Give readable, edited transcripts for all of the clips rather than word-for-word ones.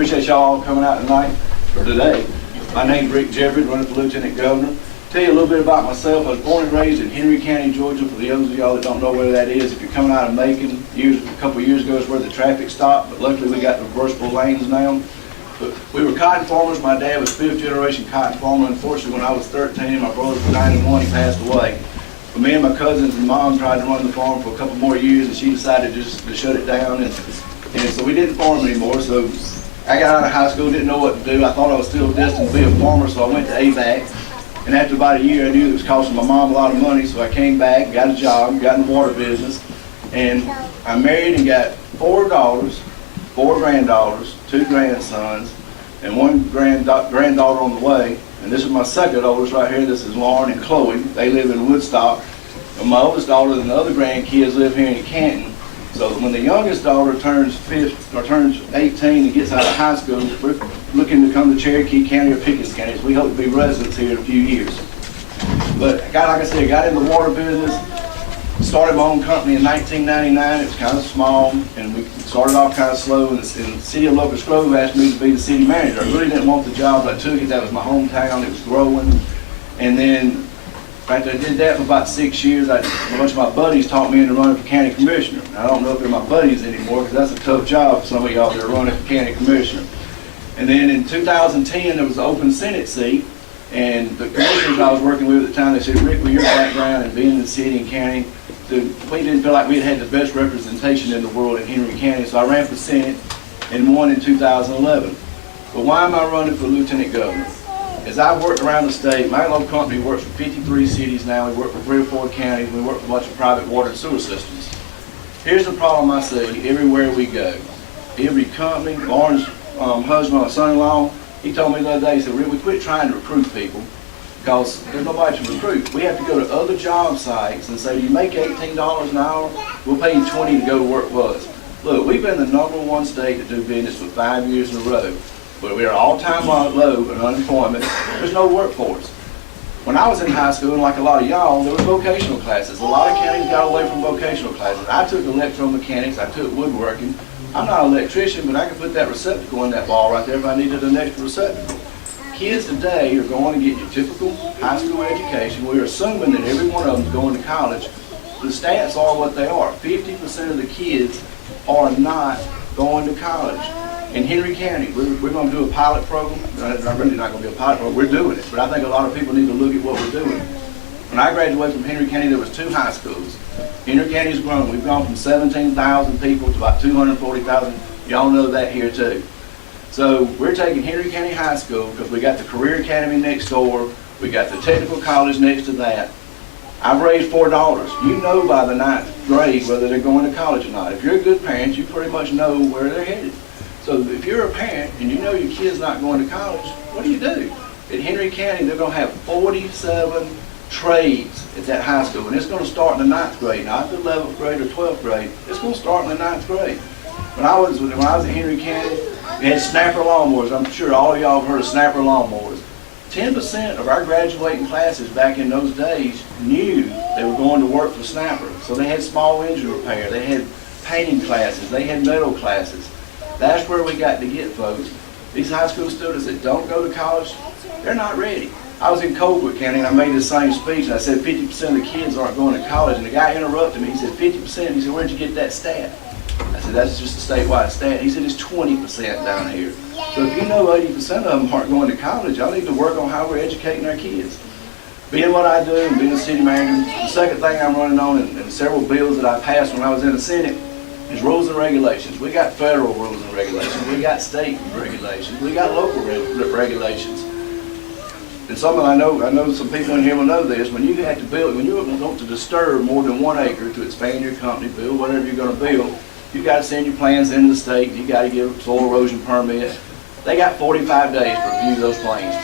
Appreciate y'all coming out tonight, or today. My name's Rick Jeffares, running for Lieutenant Governor. Tell you a little bit about myself. I was born and raised in Henry County, Georgia. For those of y'all that don't know where that is, if you're coming out of Macon, a couple of years ago is where the traffic stopped, but luckily we got the reversible lanes now. But we were cotton farmers. My dad was 5th generation cotton farmer. Unfortunately, when I was 13, my brother was 9 and 1, he passed away. But me and my cousins and mom tried to run the farm for a couple more years, and she decided just to shut it down. And so we didn't farm anymore. So I got out of high school, didn't know what to do. I thought I was still destined to be a farmer, so I went to AVAC. And after about a year, I knew it was costing my mom a lot of money, so I came back, got a job, got in the water business. And I married and got 4 daughters, 4 granddaughters, 2 grandsons, and 1 granddaughter on the way. And this is my second oldest right here. This is Lauren and Chloe. They live in Woodstock. And my oldest daughter and the other grandkids live here in Canton. So when the youngest daughter turns 18 and gets out of high school, we're looking to come to Cherokee County or Pickens County. So we hope to be residents here in a few years. But like I said, got in the water business. Started my own company in 1999. It was kind of small, and we started off kind of slow. And the city of Locust Grove asked me to be the city manager. I really didn't want the job, but I took it. That was my hometown. It was growing. And then, after I did that for about 6 years, a bunch of my buddies taught me into running for county commissioner. I don't know if they're my buddies anymore, because that's a tough job for some of y'all that are running for county commissioner. And then in 2010, there was an open Senate seat. And the commissioners I was working with at the time, they said, Rick, with your background and being in the city and county, we didn't feel like we had the best representation in the world in Henry County. So I ran for Senate and won in 2011. But why am I running for Lieutenant Governor? As I've worked around the state, my little company works for 53 cities now. We work for 3 or 4 counties. We work for a bunch of private water and sewer systems. Here's the problem I see everywhere we go. Every company, Lauren's husband, my son-in-law, he told me the other day, he said, Rick, we quit trying to recruit people because there's nobody to recruit. We have to go to other job sites and say, you make $18 an hour, we'll pay you $20 to go to work with us. Look, we've been the #1 state to do business for 5 years in a row, but we're all-time low in unemployment. There's no workforce. When I was in high school, and like a lot of y'all, there were vocational classes. A lot of counties got away from vocational classes. I took electromechanics, I took woodworking. I'm not an electrician, but I could put that receptacle in that ball right there if I needed an extra receptacle. Kids today are going to get your typical high school education. We're assuming that every one of them is going to college. The stats are what they are. 50% of the kids are not going to college. In Henry County, we're going to do a pilot program. I'm really not going to do a pilot program. We're doing it, but I think a lot of people need to look at what we're doing. When I graduated from Henry County, there was 2 high schools. Henry County's grown. We've gone from 17,000 people to about 240,000. Y'all know that here too. So we're taking Henry County High School because we got the Career Academy next door. We got the technical college next to that. I've raised 4 daughters. You know by the 9th grade whether they're going to college or not. If you're a good parent, you pretty much know where they're headed. So if you're a parent and you know your kid's not going to college, what do you do? At Henry County, they're going to have 47 trades at that high school, and it's going to start in the 9th grade, not the 11th grade or 12th grade. It's going to start in the 9th grade. When I was at Henry County, we had snapper lawnmowers. I'm sure all of y'all have heard of snapper lawnmowers. 10% of our graduating classes back in those days knew they were going to work for Snapper. So they had small engine repair, they had painting classes, they had metal classes. That's where we got to get folks. These high school students that don't go to college, they're not ready. I was in Colquitt County and I made the same speech and I said 50% of the kids aren't going to college, and the guy interrupted me. He said 50%. He said, where'd you get that stat? I said, that's just a statewide stat. He said, it's 20% down here. So if you know 80% of them aren't going to college, y'all need to work on how we're educating our kids. Being what I do and being a city manager, the second thing I'm running on, and several bills that I passed when I was in the Senate, is rules and regulations. We got federal rules and regulations. We got state regulations. We got local regulations. And I know some people in here will know this. When you have to build, when you want to disturb more than 1 acre to expand your company, build whatever you're going to build, you got to send your plans into the state. You got to give a soil erosion permit. They got 45 days to review those plans.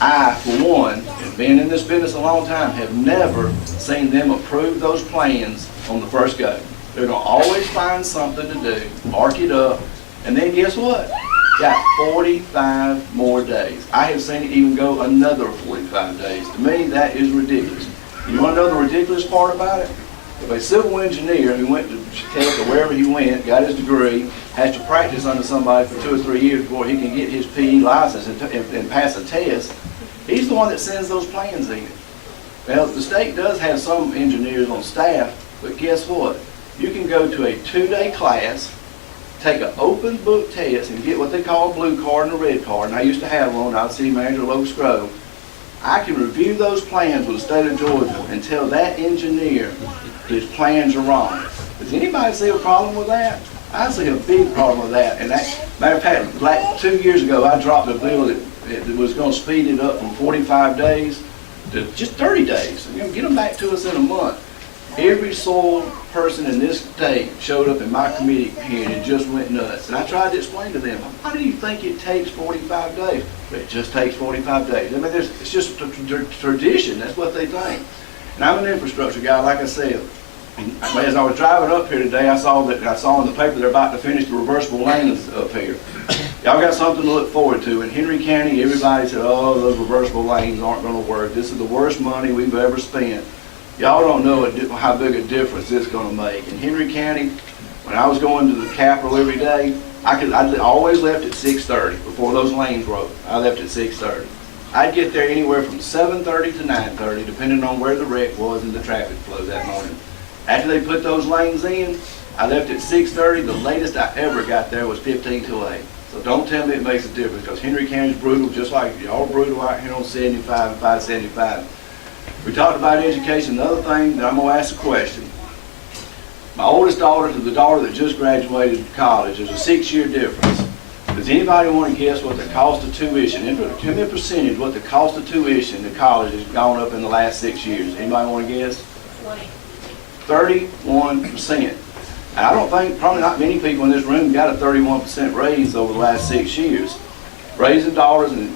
I, for one, and been in this business a long time, have never seen them approve those plans on the first go. They're going to always find something to do, mark it up, and then guess what? Got 45 more days. I have seen it even go another 45 days. To me, that is ridiculous. You want to know the ridiculous part about it? If a civil engineer who went to Tech or wherever he went, got his degree, has to practice under somebody for 2 or 3 years before he can get his PE license and pass a test. He's the one that sends those plans in. Well, the state does have some engineers on staff, but guess what? You can go to a 2-day class, take an open book test, and get what they call a blue card and a red card. And I used to have one. I was city manager of Locust Grove. I can review those plans with the state of Georgia and tell that engineer his plans are wrong. Does anybody see a problem with that? I see a big problem with that. And that, matter of fact, like 2 years ago, I dropped a bill that was going to speed it up from 45 days to just 30 days. Get them back to us in a month. Every soil person in this state showed up in my committee hearing and just went nuts. And I tried to explain to them, why do you think it takes 45 days? It just takes 45 days. I mean, it's just a tradition. That's what they think. And I'm an infrastructure guy, like I said. And as I was driving up here today, I saw in the paper they're about to finish the reversible lanes up here. Y'all got something to look forward to. In Henry County, everybody said, oh, those reversible lanes aren't going to work. This is the worst money we've ever spent. Y'all don't know how big a difference it's going to make. In Henry County, when I was going to the Capitol every day, I always left at 6:30 before those lanes were open. I left at 6:30. I'd get there anywhere from 7:30 to 9:30, depending on where the wreck was and the traffic flow that morning. After they put those lanes in, I left at 6:30. The latest I ever got there was 15 to 8. So don't tell me it makes a difference, because Henry County's brutal, just like y'all brutal out here on 75 and 575. We talked about education. Another thing that I'm going to ask a question. My oldest daughter to the daughter that just graduated college, there's a 6-year difference. Does anybody want to guess what the cost of tuition, give me a percentage, what the cost of tuition to college has gone up in the last 6 years? Anybody want to guess? 31%. And I don't think, probably not many people in this room got a 31% raise over the last 6 years. Raising dollars, and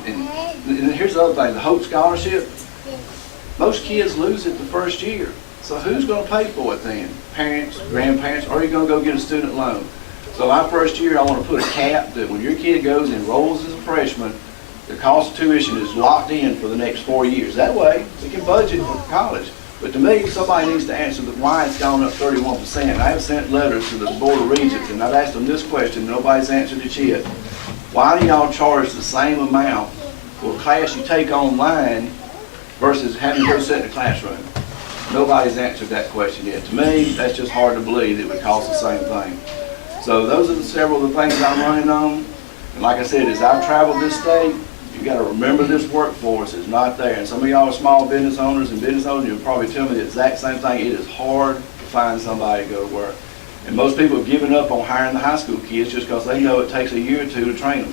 here's the other thing, the Hope Scholarship, most kids lose it the first year. So who's going to pay for it then? Parents, grandparents, or are you going to go get a student loan? So my first year, I want to put a cap that when your kid goes and enrolls as a freshman, the cost of tuition is locked in for the next 4 years. That way, we can budget for college. But to me, somebody needs to answer why it's gone up 31%. I have sent letters to the Board of Regents, and I've asked them this question, nobody's answered it yet. Why do y'all charge the same amount for a class you take online versus having to go sit in the classroom? Nobody's answered that question yet. To me, that's just hard to believe it would cost the same thing. So those are several of the things I'm running on. And like I said, as I've traveled this state, you got to remember this workforce is not there. And some of y'all are small business owners and business owners, you'll probably tell me the exact same thing. It is hard to find somebody to go to work. And most people have given up on hiring the high school kids just because they know it takes a year or two to train them.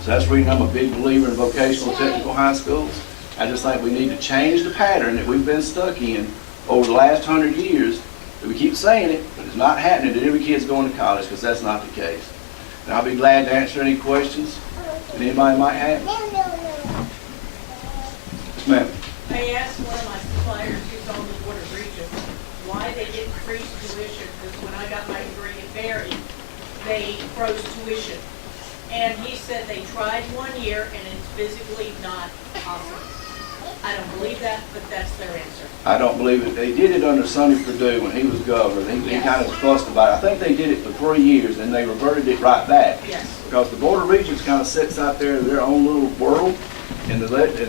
So that's the reason I'm a big believer in vocational technical high schools. I just think we need to change the pattern that we've been stuck in over the last 100 years. We keep saying it, but it's not happening that every kid's going to college, because that's not the case. And I'll be glad to answer any questions that anybody might have. Yes, ma'am. I asked one of my suppliers who's on the Board of Regents why they didn't freeze tuition, because when I got my degree at Barry, they froze tuition. And he said they tried 1 year and it's physically not possible. I don't believe that, but that's their answer. I don't believe it. They did it under Sonny Perdue when he was governor. He kind of fussed about it. I think they did it for 3 years and they reverted it right back. Yes. Because the Board of Regents kind of sits out there in their own little world, and the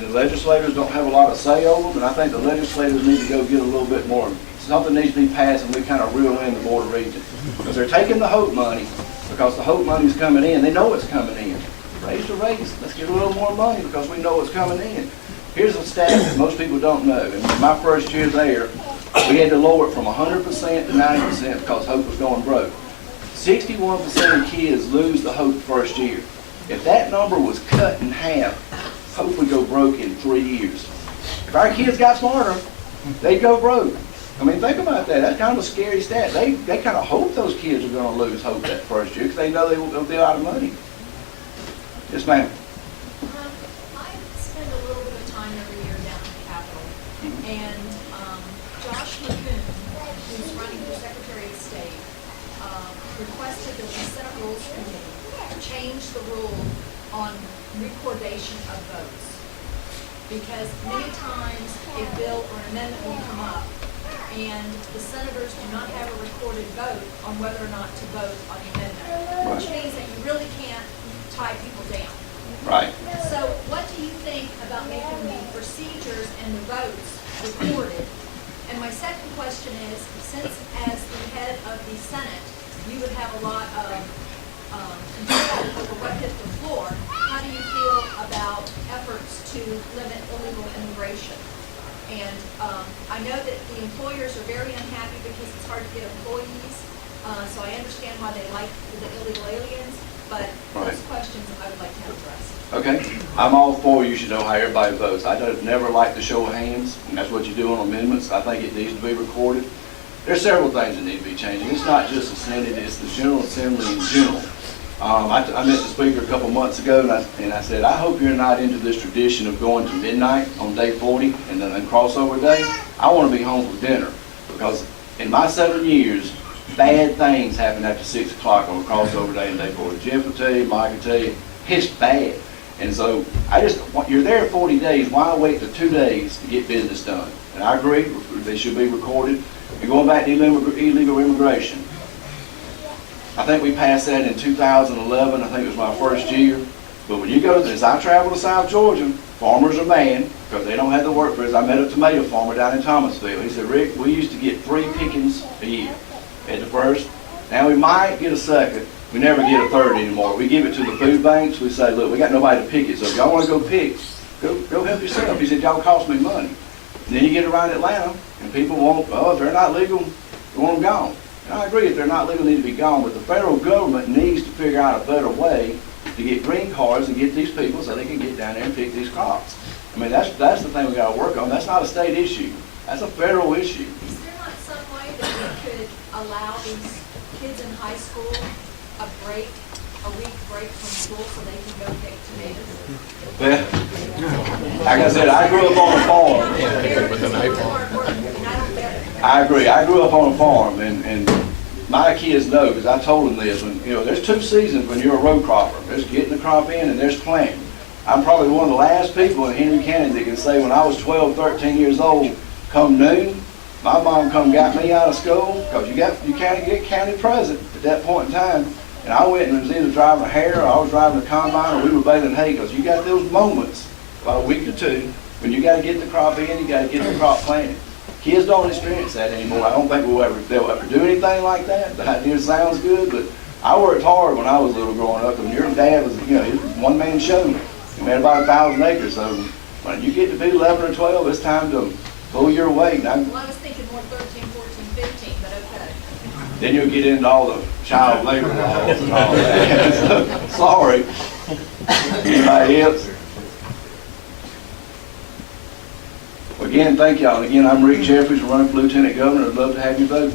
legislators don't have a lot of say over them, and I think the legislators need to go get a little bit more. Something needs to be passed and we kind of reel in the Board of Regents. Because they're taking the HOPE money, because the HOPE money is coming in. They know it's coming in. Raise the rates. Let's get a little more money because we know it's coming in. Here's a stat that most people don't know. In my first year there, we had to lower it from 100% to 90% because HOPE was going broke. 61% of kids lose the HOPE first year. If that number was cut in half, HOPE would go broke in 3 years. If our kids got smarter, they'd go broke. I mean, think about that. That's kind of a scary stat. They kind of hope those kids are going to lose HOPE that first year because they know they'll be out of money. Yes, ma'am. I spend a little bit of time every year down at the Capitol, and Josh McCoon, who's running for Secretary of State, requested that the Senate Rules Committee change the rule on recordation of votes. Because many times a bill or an amendment will come up, and the senators do not have a recorded vote on whether or not to vote on the amendment, which means that you really can't tie people down. Right. So what do you think about making the procedures and the votes recorded? And my second question is, since as the head of the Senate, you would have a lot of control over what hit the floor, how do you feel about efforts to limit illegal immigration? And I know that the employers are very unhappy because it's hard to get employees, so I understand why they like the illegal aliens, but Right. those questions I would like to have addressed. Okay, I'm all for you should know how everybody votes. I don't never like to show of hands, and that's what you do on amendments. I think it needs to be recorded. There's several things that need to be changed. It's not just the Senate, it's the General Assembly in general. I met the Speaker a couple months ago, and I said, I hope you're not into this tradition of going to midnight on day 40 and then crossover day. I want to be home for dinner, because in my 7 years, bad things happen after 6 o'clock on crossover day and day 40. Jeff will tell you, Mike will tell you, it's bad. And so you're there 40 days, why wait for 2 days to get business done? And I agree, they should be recorded. And going back to illegal immigration, I think we passed that in 2011, I think it was my first year. But when you go, as I travel to South Georgia, farmers are mad because they don't have the work for us. I met a tomato farmer down in Thomasville. He said, Rick, we used to get 3 pickings a year at the first. Now we might get a second. We never get a third anymore. We give it to the food banks. We say, look, we got nobody to pick it. So if y'all want to go pick, go help yourself. He said, y'all cost me money. And then you get around Atlanta, and people want, oh, if they're not legal, they want them gone. And I agree, if they're not legal, they need to be gone. But the federal government needs to figure out a better way to get green cards and get these people so they can get down there and pick these crops. I mean, that's the thing we got to work on. That's not a state issue. That's a federal issue. Is there not some way that we could allow these kids in high school a week break from school so they can go pick tomatoes? Well, like I said, I grew up on a farm. I agree. I grew up on a farm, and my kids know, because I told them this, when, there's 2 seasons when you're a row cropper. There's getting the crop in and there's planting. I'm probably one of the last people in Henry County that can say when I was 12, 13 years old, come noon, my mom come got me out of school, because you can't get county president at that point in time. And I went and was either driving a harrow, or I was driving a combine, or we were baling hay, because you got those moments, about a week or 2, when you got to get the crop in, you got to get the crop planted. Kids don't experience that anymore. I don't think they'll ever do anything like that. The idea sounds good, but I worked hard when I was little growing up, and your dad was, he was one-man show. He had about 1,000 acres, so when you get to be 11 or 12, it's time to pull your weight. Well, I was thinking more 13, 14, 15, but okay. Then you'll get into all the child labor laws and all that. Sorry. Anybody else? Again, thank y'all. Again, I'm Rick Jeffares, running for Lieutenant Governor. I'd love to have you vote.